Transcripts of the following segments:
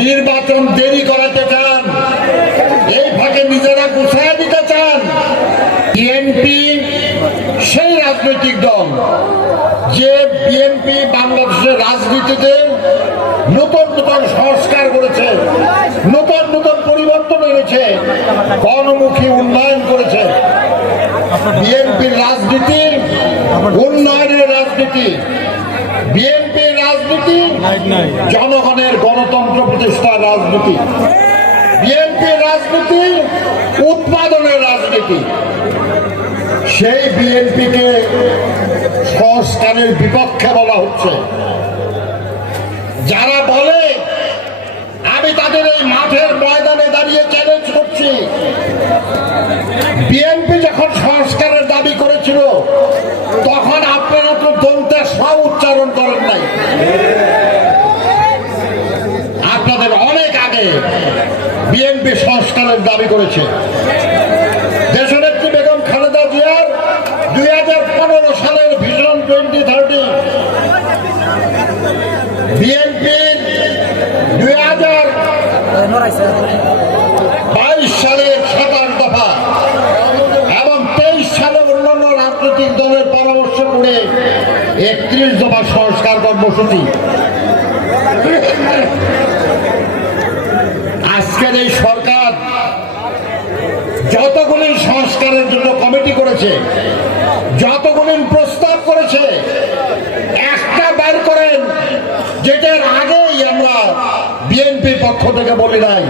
নির্বাচন দেরি করাতে চান, এই ফাঁকে নিজেরা গুছায় দিতে চান। বিএনপি সেই রাজনৈতিক দল, যে বিএনপি বাংলাদেশের রাজনীতিতে নতুন নতুন সংস্কার করেছে, নতুন নতুন পরিবর্তন এনেছে, গণমুখী উন্নয়ন করেছে। বিএনপির রাজনীতি, উন্নয়নের রাজনীতি বিএনপির রাজনীতি জনগণের গণতন্ত্র প্রতিষ্ঠার রাজনীতি। বিএনপির রাজনীতি উৎপাদনের রাজনীতি। সেই বিএনপিকে সংস্কারের বিপক্ষে বলা হচ্ছে। যারা বলে আমি তাদের এই মাঠের ময়দানে দাঁড়িয়ে চ্যালেঞ্জ করছি। বিএনপি যখন সংস্কারের দাবি করেছিল তখন আপনারা তো দন্তের স্ব উচ্চারণ করেন নাই আপনাদের আগে বিএনপি সংস্কারের দাবি করেছে। দেশনেত্রী বেগম খালেদা জিয়ার দুই হাজার পনেরো সালের ভিশন টোয়েন্টি থার্টি। বিএনপির দুই হাজার বাইশ সালের সাতাশ দফা এবং তেইশ সালে অন্যান্য রাজনৈতিক দলের পরামর্শ করে একত্রিশ দফা সংস্কার কর্মসূচি। আজকের এই সরকার যতগুলি সংস্কারের জন্য কমিটি করেছে, যতগুলি প্রস্তাব করেছে, একটা বার করেন, যেটার আগেই আমরা বিএনপি পক্ষ থেকে বলি নাই।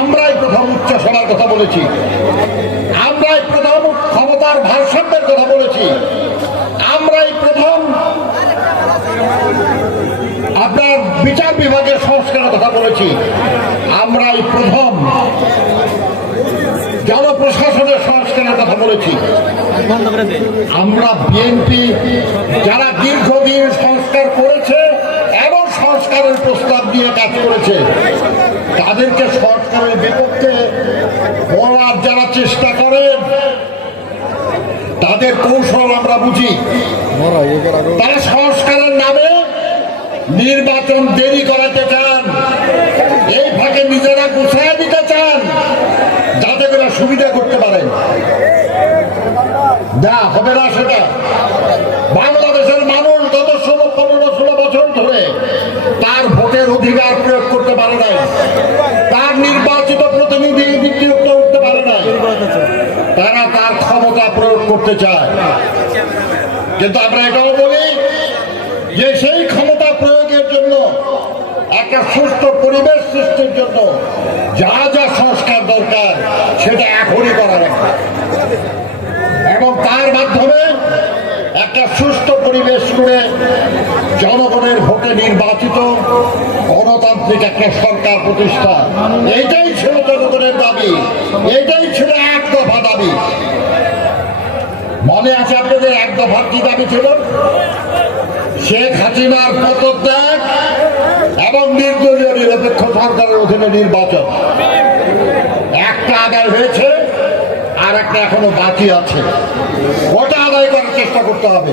আমরাই প্রথম উচ্চ সভার কথা বলেছি। আমরাই প্রথম ক্ষমতার ভারসাম্যের কথা বলেছি। আমরাই প্রথম আপনার বিচার বিভাগের কথা বলেছি। আমরাই প্রথম জনপ্রশাসনের সংস্কারের কথা বলেছি। আমরা বিএনপি যারা দীর্ঘদিন সংস্কার করেছে এবং সংস্কারের প্রস্তাব দিয়ে কাজ করেছে, তাদেরকে সরকারের বিপক্ষে বলার যারা চেষ্টা করেন তাদের কৌশল আমরা বুঝি। তারা সংস্কারের নামে নির্বাচন দেরি করাতে চান। এই ফাঁকে নিজেরা গুছায় দিতে চান, যাতে করে সুবিধা করতে পারেন। না হবে না সেটা। বাংলাদেশের মানুষ গত ষোলো, পনেরো, ষোলো বছর ধরে তার ভোটের অধিকার প্রয়োগ করতে পারে নাই। তার নির্বাচিত প্রতিনিধি নিযুক্ত করতে পারে নাই। তারা তার ক্ষমতা প্রয়োগ করতে চায়। কিন্তু আমরা এটাও বলি যে জন্য একটা সুস্থ পরিবেশ সৃষ্টির জন্য যা যা সংস্কার দরকার, সেটা এখনই করা রাখবে এবং তার মাধ্যমে একটা সুস্থ পরিবেশ করে জনগণের ভোটে নির্বাচিত গণতান্ত্রিক একটা সরকার প্রতিষ্ঠা। এইটাই ছিল জনগণের দাবি। এটাই ছিল এক দফা দাবি। মনে আছে আপনাদের এক দফার কি দাবি ছিল? শেখ হাসিনার পদত্যাগ এবং নির্দলীয় নিরপেক্ষ সরকারের অধীনে নির্বাচন। একটা আদায় হয়েছে, আর একটা এখনও বাকি আছে। ওটা আদায় করার চেষ্টা করতে হবে।